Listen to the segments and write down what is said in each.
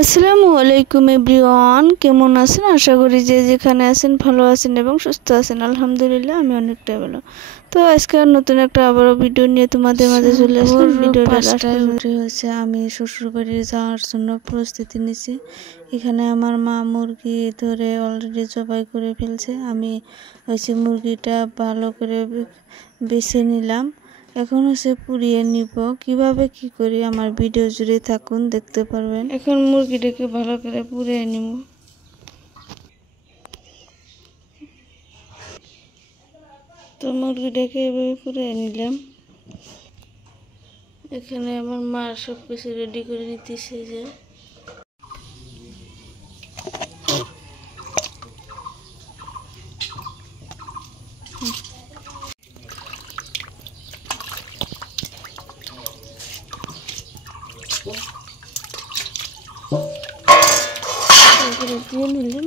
আসসালামু আলাইকুম এভরিওয়ান, কেমন আছেন? আশা করি যে যেখানে আছেন ভালো আছেন এবং সুস্থ আছেন। আলহামদুলিল্লাহ আমি অনেকটাই ভালো। তো আজকে নতুন একটা আবারও ভিডিও নিয়ে তোমাদের মাঝে চলে আসলাম। ভিডিওটা লাস্টে হয়েছে আমি শ্বশুর বাড়ি যাওয়ার জন্য প্রস্তুতি নিছি। এখানে আমার মা মুরগি ধরে অলরেডি জবাই করে ফেলছে। আমি হচ্ছে মুরগিটা ভালো করে বেছে নিলাম। এখন হচ্ছে পুড়িয়ে নিব। কিভাবে কি করি আমার ভিডিও জুড়ে থাকুন, দেখতে পারবেন। এখন মুরগিটাকে ভালো করে পুড়িয়ে নিব। তো মুরগিটাকে এভাবে পুড়িয়ে নিলাম। এখানে আমার মা সব কিছু রেডি করে নিতেছে যে দিয়ে নিলাম।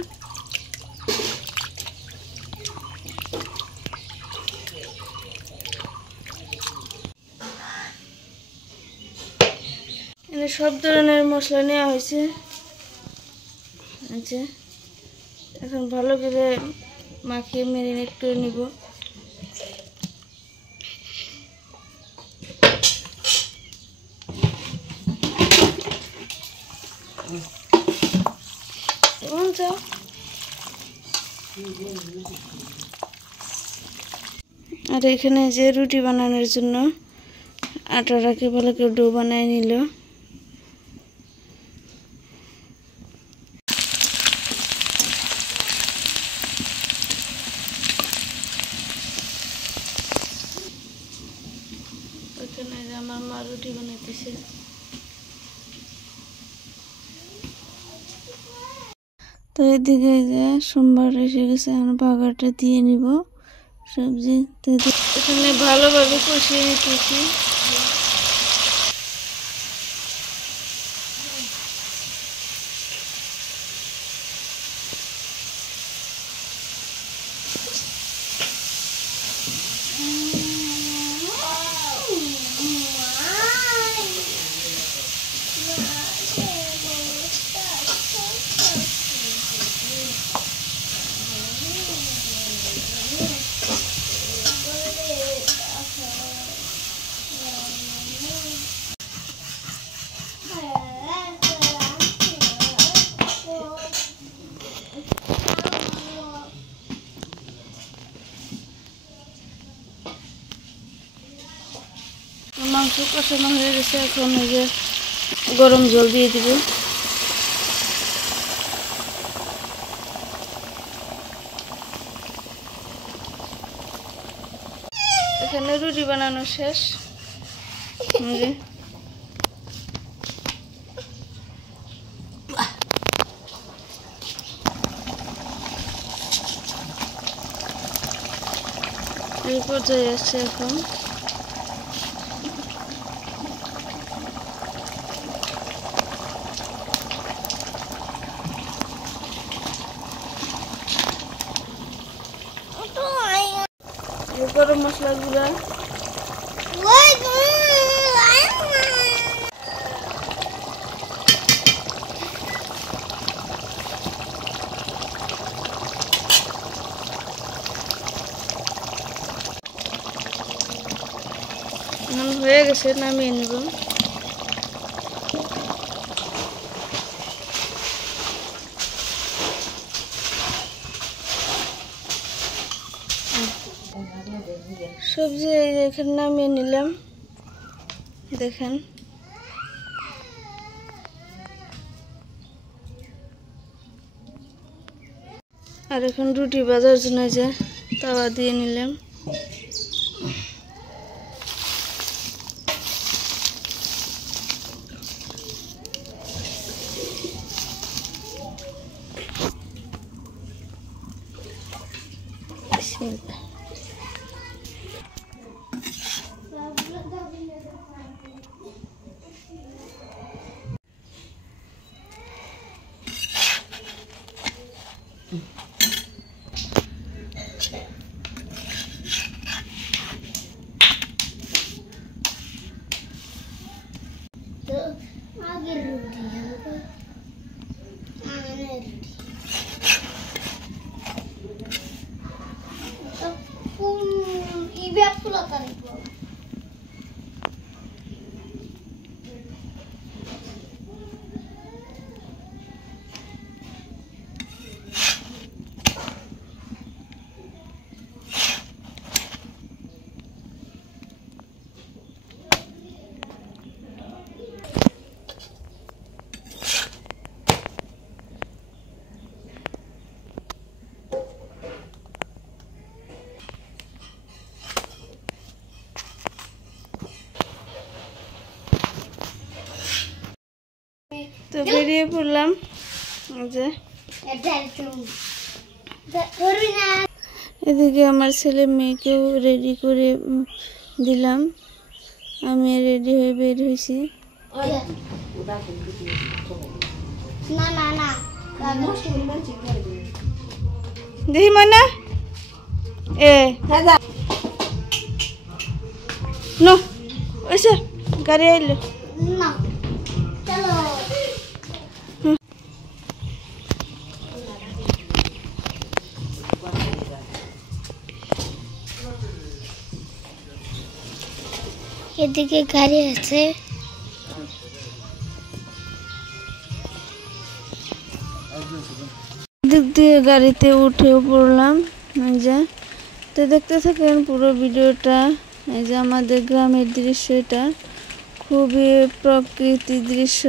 এখানে সব ধরনের মশলা নেওয়া হয়েছে। আচ্ছা, এখন ভালো করে মাখিয়ে ম্যারিনেট করে নিব। আর এখানে যে রুটি বানানোর জন্য আটাটাকে ভালো করে ডো বানিয়ে নিল। ওখানে আমার মা রুটি বানাইতেছে। তো এদিকে যে সোমবার এসে গেছে, আমরা বাগারটা দিয়ে নিব সবজি। এখানে ভালোভাবে কষিয়ে নিতেছি। মাংস কষানো হয়ে গেছে, এখন এই যে গরম জল দিয়ে দিব। এখানে রুটি বানানো শেষ। এই পর্যায়ে আসছে এখন। গরম মশলা গুঁড়া, হয়ে গেছে, নামিয়ে নেব। সবজি এখানে নামিয়ে নিলাম, দেখেন। আর এখন রুটি ভাজার জন্য যে তাওয়া দিয়ে নিলাম। তো বেরিয়ে পড়লাম যে এদিকে আমার ছেলে মেয়েকেও রেডি করে দিলাম। আমি রেডি হয়ে বের হয়েছি। দেখি ময়না নো ওইসে গাড়ি আইলো এদিকে গাড়ি আছে। দিক দিয়ে গাড়িতে উঠেও পড়লাম। এই যে তো দেখতে থাকেন পুরো ভিডিওটা। এই যে আমাদের গ্রামের দৃশ্য, এটা খুবই প্রকৃতির দৃশ্য।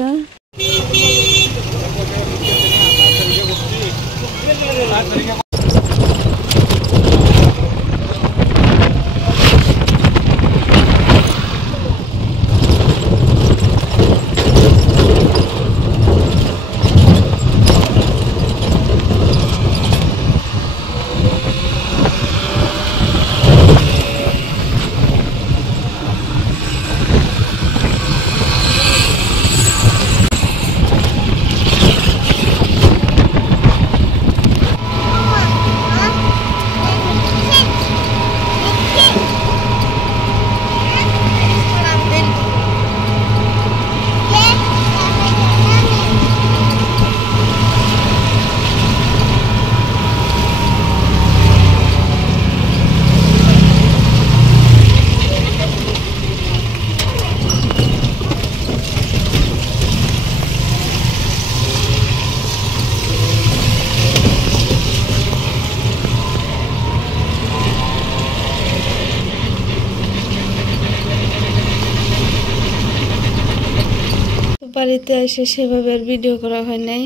বাড়িতে এসে সেভাবে আর ভিডিও করা হয় নাই।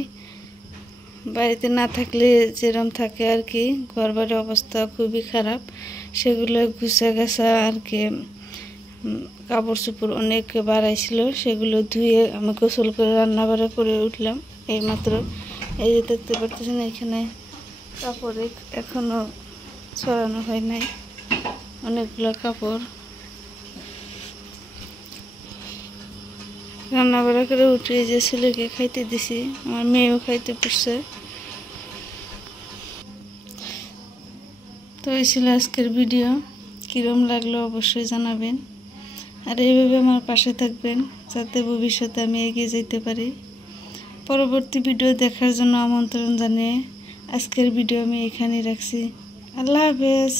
বাড়িতে না থাকলে যেরকম থাকে আর কি, ঘর বাড়ির অবস্থা খুবই খারাপ। সেগুলো গুছা গাছা আর কি, কাপড় চোপড় অনেক বাড়াইছিল, সেগুলো ধুয়ে আমি গোসল করে রান্না বাড়া করে উঠলাম এইমাত্র। এই যে দেখতে পারতেছেন এখানে কাপড় এখনো ছড়ানো হয় নাই, অনেকগুলো কাপড়। রান্না বাড়া করে উঠে যে ছেলেকে খাইতে দিছি, আমার মেয়েও খাইতে পড়ছে। তো এই ছিল আজকের ভিডিও। কিরম লাগলো অবশ্যই জানাবেন, আর এইভাবে আমার পাশে থাকবেন যাতে ভবিষ্যতে আমি এগিয়ে যেতে পারি। পরবর্তী ভিডিও দেখার জন্য আমন্ত্রণ জানিয়ে আজকের ভিডিও আমি এখানেই রাখছি। আল্লাহ হাফেজ।